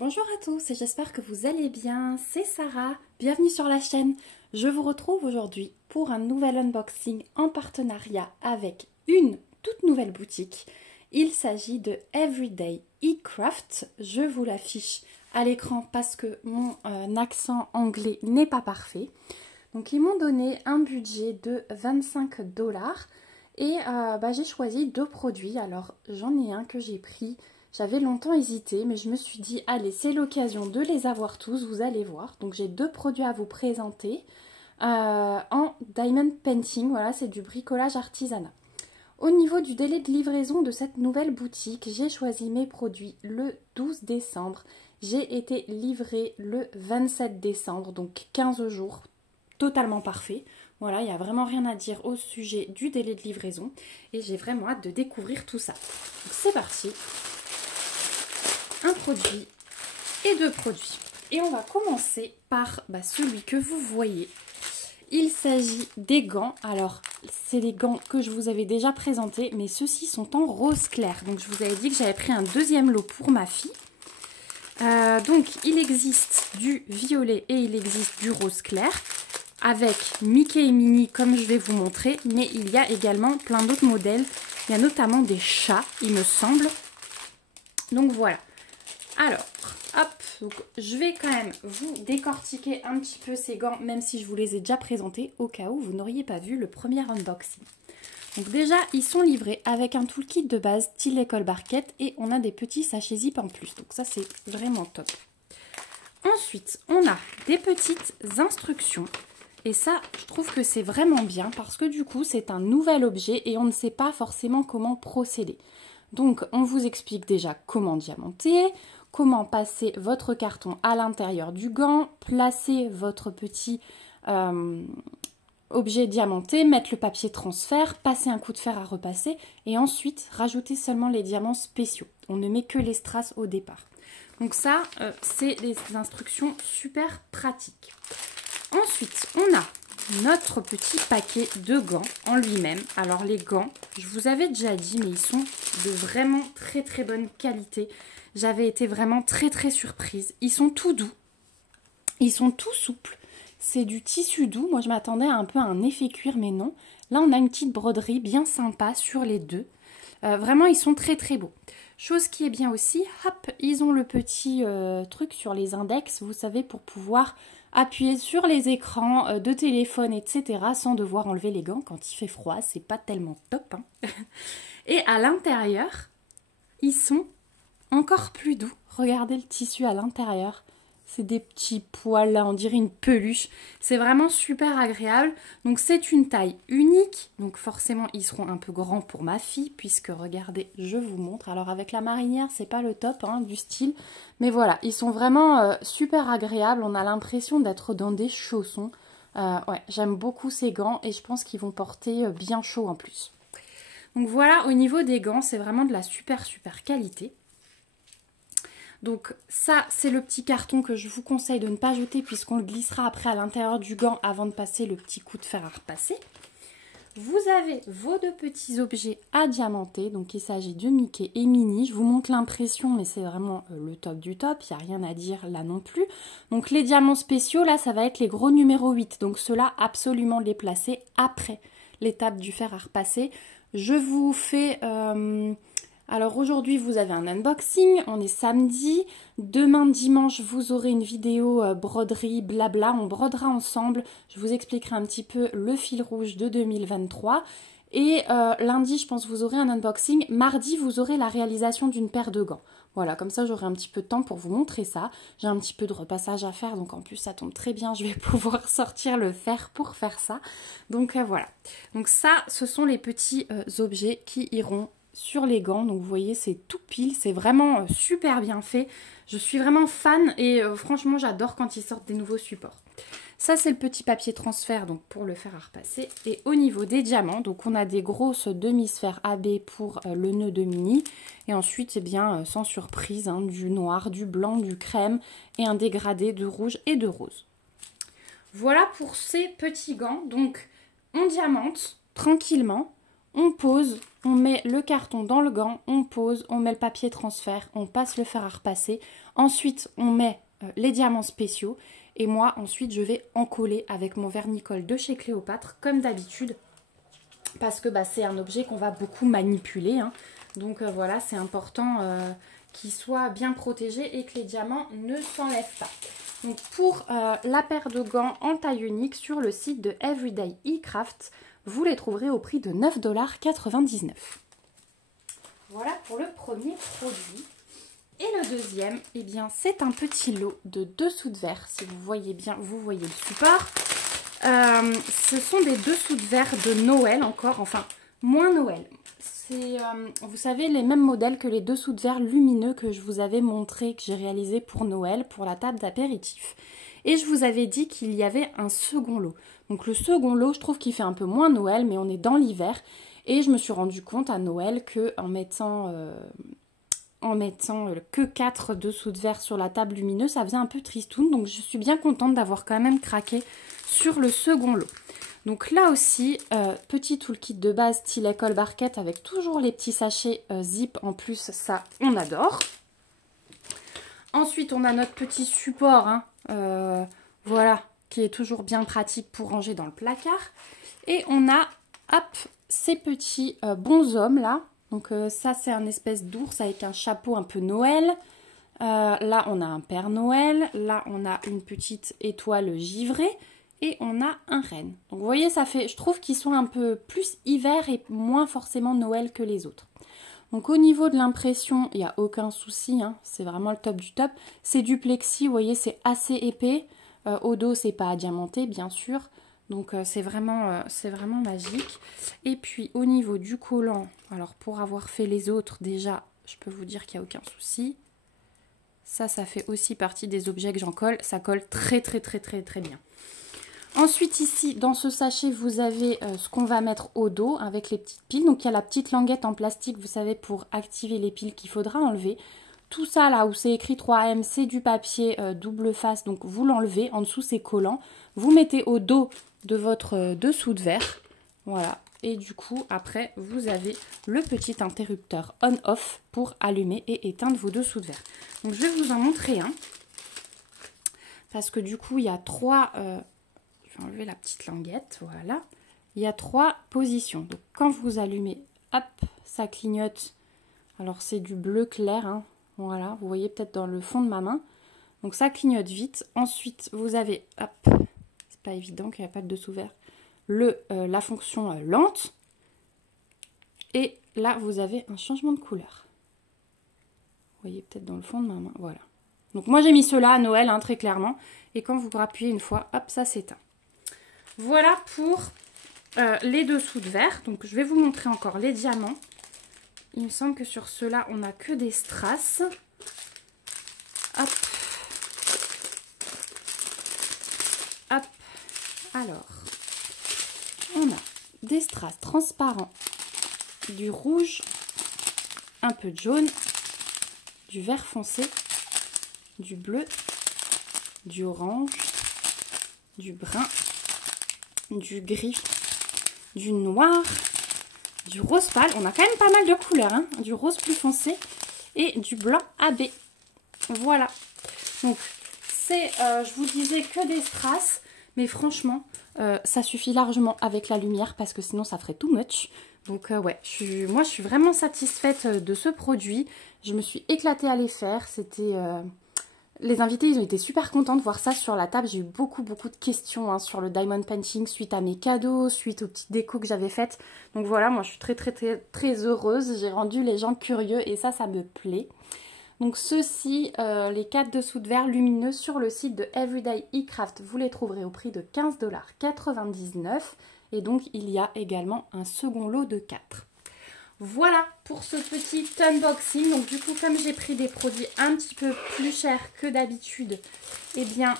Bonjour à tous et j'espère que vous allez bien, c'est Sarah, bienvenue sur la chaîne. Je vous retrouve aujourd'hui pour un nouvel unboxing en partenariat avec une toute nouvelle boutique. Il s'agit de Everyday eCraft, je vous l'affiche à l'écran parce que mon accent anglais n'est pas parfait. Donc ils m'ont donné un budget de 25 $ et j'ai choisi deux produits. Alors j'en ai un que j'ai pris. J'avais longtemps hésité, mais je me suis dit, allez, c'est l'occasion de les avoir tous, vous allez voir. Donc j'ai deux produits à vous présenter en Diamond Painting, voilà, c'est du bricolage artisanal. Au niveau du délai de livraison de cette nouvelle boutique, j'ai choisi mes produits le 12 décembre. J'ai été livrée le 27 décembre, donc 15 jours, totalement parfait. Voilà, il n'y a vraiment rien à dire au sujet du délai de livraison. Et j'ai vraiment hâte de découvrir tout ça. Donc c'est parti. Un produit et deux produits. Et on va commencer par celui que vous voyez. Il s'agit des gants. Alors, c'est les gants que je vous avais déjà présentés, mais ceux-ci sont en rose clair. Donc, je vous avais dit que j'avais pris un deuxième lot pour ma fille. Donc, il existe du violet et il existe du rose clair avec Mickey et Minnie, comme je vais vous montrer. Mais il y a également plein d'autres modèles. Il y a notamment des chats, il me semble. Donc, voilà. Alors, hop, donc je vais quand même vous décortiquer un petit peu ces gants, même si je vous les ai déjà présentés, au cas où vous n'auriez pas vu le premier unboxing. Donc déjà, ils sont livrés avec un toolkit de base style école barquette et on a des petits sachets zip en plus. Donc ça, c'est vraiment top. Ensuite, on a des petites instructions. Et ça, je trouve que c'est vraiment bien parce que du coup, c'est un nouvel objet et on ne sait pas forcément comment procéder. Donc, on vous explique déjà comment diamanter, comment passer votre carton à l'intérieur du gant, placer votre petit objet diamanté, mettre le papier transfert, passer un coup de fer à repasser et ensuite rajouter seulement les diamants spéciaux. On ne met que les strass au départ. Donc ça, c'est des instructions super pratiques. Ensuite, on a notre petit paquet de gants en lui-même. Alors les gants, je vous avais déjà dit, mais ils sont de vraiment très très bonne qualité. J'avais été vraiment très très surprise. Ils sont tout doux, ils sont tout souples. C'est du tissu doux. Moi je m'attendais à un peu à un effet cuir, mais non. Là on a une petite broderie bien sympa sur les deux. Vraiment ils sont très très beaux. Chose qui est bien aussi, hop, ils ont le petit truc sur les index, vous savez, pour pouvoir appuyer sur les écrans de téléphone, etc. sans devoir enlever les gants quand il fait froid. C'est pas tellement top. Hein. Et à l'intérieur, ils sont encore plus doux. Regardez le tissu à l'intérieur. C'est des petits poils là, on dirait une peluche. C'est vraiment super agréable. Donc c'est une taille unique. Donc forcément ils seront un peu grands pour ma fille. Puisque regardez, je vous montre. Alors avec la marinière c'est pas le top hein, du style. Mais voilà, ils sont vraiment super agréables. On a l'impression d'être dans des chaussons. Ouais, j'aime beaucoup ces gants et je pense qu'ils vont porter bien chaud en plus. Donc voilà, au niveau des gants, c'est vraiment de la super qualité. Donc ça, c'est le petit carton que je vous conseille de ne pas jeter puisqu'on le glissera après à l'intérieur du gant avant de passer le petit coup de fer à repasser. Vous avez vos deux petits objets à diamanter. Donc il s'agit de Mickey et Minnie. Je vous montre l'impression, mais c'est vraiment le top du top. Il n'y a rien à dire là non plus. Donc les diamants spéciaux, là, ça va être les gros numéro 8. Donc ceux-là, absolument les placer après l'étape du fer à repasser. Je vous fais... Alors aujourd'hui, vous avez un unboxing, on est samedi. Demain, dimanche, vous aurez une vidéo broderie, blabla. On brodera ensemble. Je vous expliquerai un petit peu le fil rouge de 2023. Et lundi, je pense, vous aurez un unboxing. Mardi, vous aurez la réalisation d'une paire de gants. Voilà, comme ça, j'aurai un petit peu de temps pour vous montrer ça. J'ai un petit peu de repassage à faire, donc en plus, ça tombe très bien. Je vais pouvoir sortir le fer pour faire ça. Donc voilà. Donc ça, ce sont les petits objets qui iront sur les gants. Donc vous voyez, c'est tout pile, c'est vraiment super bien fait. Je suis vraiment fan et franchement j'adore quand ils sortent des nouveaux supports. Ça c'est le petit papier transfert donc pour le fer à repasser. Et au niveau des diamants, donc on a des grosses demi-sphères AB pour le nœud de Minnie. Et ensuite c'est bien sans surprise hein, du noir, du blanc, du crème et un dégradé de rouge et de rose. Voilà pour ces petits gants. Donc on diamante tranquillement. On pose, on met le carton dans le gant, on pose, on met le papier transfert, on passe le fer à repasser. Ensuite, on met les diamants spéciaux. Et moi, ensuite, je vais encoller avec mon vernis-colle de chez Cléopâtre, comme d'habitude. Parce que c'est un objet qu'on va beaucoup manipuler. Hein. Donc voilà, c'est important qu'il soit bien protégé et que les diamants ne s'enlèvent pas. Donc pour la paire de gants en taille unique sur le site de Everyday eCraft, vous les trouverez au prix de 9,99 $. Voilà pour le premier produit. Et le deuxième, eh bien, c'est un petit lot de dessous de verre. Si vous voyez bien, vous voyez le support. Ce sont des dessous de verre de Noël encore, enfin moins Noël. C'est, vous savez, les mêmes modèles que les dessous de verre lumineux que je vous avais montré, que j'ai réalisé pour Noël, pour la table d'apéritif. Et je vous avais dit qu'il y avait un second lot. Donc le second lot, je trouve qu'il fait un peu moins Noël, mais on est dans l'hiver. Et je me suis rendu compte à Noël qu'en mettant que 4 dessous de verre sur la table lumineuse, ça faisait un peu tristoun. Donc je suis bien contente d'avoir quand même craqué sur le second lot. Donc là aussi, petit toolkit de base style école barquette avec toujours les petits sachets zip en plus, ça on adore. Ensuite on a notre petit support, hein, voilà, qui est toujours bien pratique pour ranger dans le placard. Et on a, hop, ces petits bonshommes là. Donc ça c'est un espèce d'ours avec un chapeau un peu Noël. Là on a un Père Noël, là on a une petite étoile givrée. Et on a un renne. Donc vous voyez, ça fait, je trouve qu'ils sont un peu plus hiver et moins forcément Noël que les autres. Donc au niveau de l'impression, il n'y a aucun souci, hein, c'est vraiment le top du top. C'est du plexi, vous voyez, c'est assez épais. Au dos, c'est pas diamanté, bien sûr. Donc c'est vraiment magique. Et puis au niveau du collant, alors pour avoir fait les autres, déjà, je peux vous dire qu'il n'y a aucun souci. Ça fait aussi partie des objets que j'en colle. Ça colle très bien. Ensuite ici, dans ce sachet, vous avez ce qu'on va mettre au dos avec les petites piles. Donc il y a la petite languette en plastique, vous savez, pour activer les piles qu'il faudra enlever. Tout ça là où c'est écrit 3M, c'est du papier double face, donc vous l'enlevez. En dessous, c'est collant. Vous mettez au dos de votre dessous de verre. Voilà. Et du coup, après, vous avez le petit interrupteur on-off pour allumer et éteindre vos dessous de verre. Donc je vais vous en montrer un. Parce que du coup, il y a trois... je vais enlever la petite languette, voilà. Il y a 3 positions. Donc quand vous allumez, hop, ça clignote. Alors c'est du bleu clair, hein. Voilà, vous voyez peut-être dans le fond de ma main. Donc ça clignote vite. Ensuite, vous avez, hop, c'est pas évident qu'il n'y a pas de dessous vert, la fonction lente. Et là, vous avez un changement de couleur. Vous voyez peut-être dans le fond de ma main, voilà. Donc moi j'ai mis cela à Noël, hein, très clairement. Et quand vous appuyez une fois, hop, ça s'éteint. Voilà pour les dessous de verre. Donc je vais vous montrer encore les diamants. Il me semble que sur ceux-là, on n'a que des strass. Hop. Hop. Alors, on a des strass transparents, du rouge, un peu de jaune, du vert foncé, du bleu, du orange, du brun, du gris, du noir, du rose pâle. On a quand même pas mal de couleurs, hein, du rose plus foncé et du blanc AB. Voilà. Donc, c'est, je vous disais, que des strass, mais franchement, ça suffit largement avec la lumière parce que sinon ça ferait too much. Donc ouais, moi je suis vraiment satisfaite de ce produit. Je me suis éclatée à les faire. C'était... Les invités, ils ont été super contents de voir ça sur la table. J'ai eu beaucoup de questions, hein, sur le diamond painting suite à mes cadeaux, suite aux petites décos que j'avais faites. Donc voilà, moi je suis très heureuse. J'ai rendu les gens curieux et ça me plaît. Donc ceux-ci, les 4 dessous de verre lumineux sur le site de Everyday eCraft, vous les trouverez au prix de 15,99 $. Et donc il y a également un second lot de 4. Voilà pour ce petit unboxing. Donc du coup, comme j'ai pris des produits un petit peu plus chers que d'habitude, eh bien,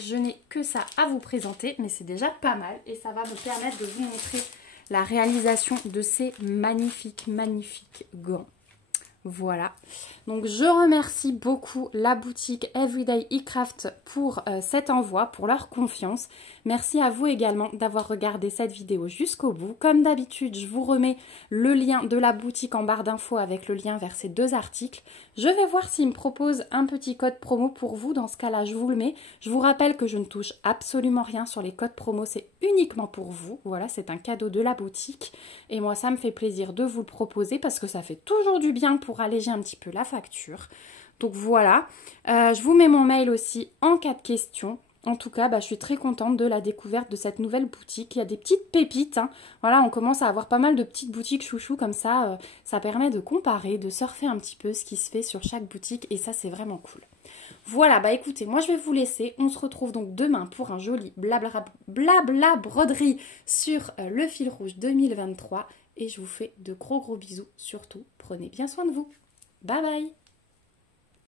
je n'ai que ça à vous présenter. Mais c'est déjà pas mal et ça va me permettre de vous montrer la réalisation de ces magnifiques gants. Voilà, donc je remercie beaucoup la boutique Everyday eCraft pour cet envoi, pour leur confiance. Merci à vous également d'avoir regardé cette vidéo jusqu'au bout. Comme d'habitude, je vous remets le lien de la boutique en barre d'infos avec le lien vers ces 2 articles. Je vais voir s'ils me proposent un petit code promo pour vous. Dans ce cas-là, je vous le mets. Je vous rappelle que je ne touche absolument rien sur les codes promo, c'est uniquement pour vous. Voilà, c'est un cadeau de la boutique. Et moi, ça me fait plaisir de vous le proposer parce que ça fait toujours du bien pour alléger un petit peu la facture. Donc voilà, je vous mets mon mail aussi en cas de questions. En tout cas, je suis très contente de la découverte de cette nouvelle boutique. Il y a des petites pépites, hein. Voilà, on commence à avoir pas mal de petites boutiques chouchous comme ça. Ça permet de comparer, de surfer un petit peu ce qui se fait sur chaque boutique et ça, c'est vraiment cool. Voilà, écoutez, moi je vais vous laisser. On se retrouve donc demain pour un joli blabla broderie sur le fil rouge 2023. Et je vous fais de gros bisous. Surtout, prenez bien soin de vous. Bye bye!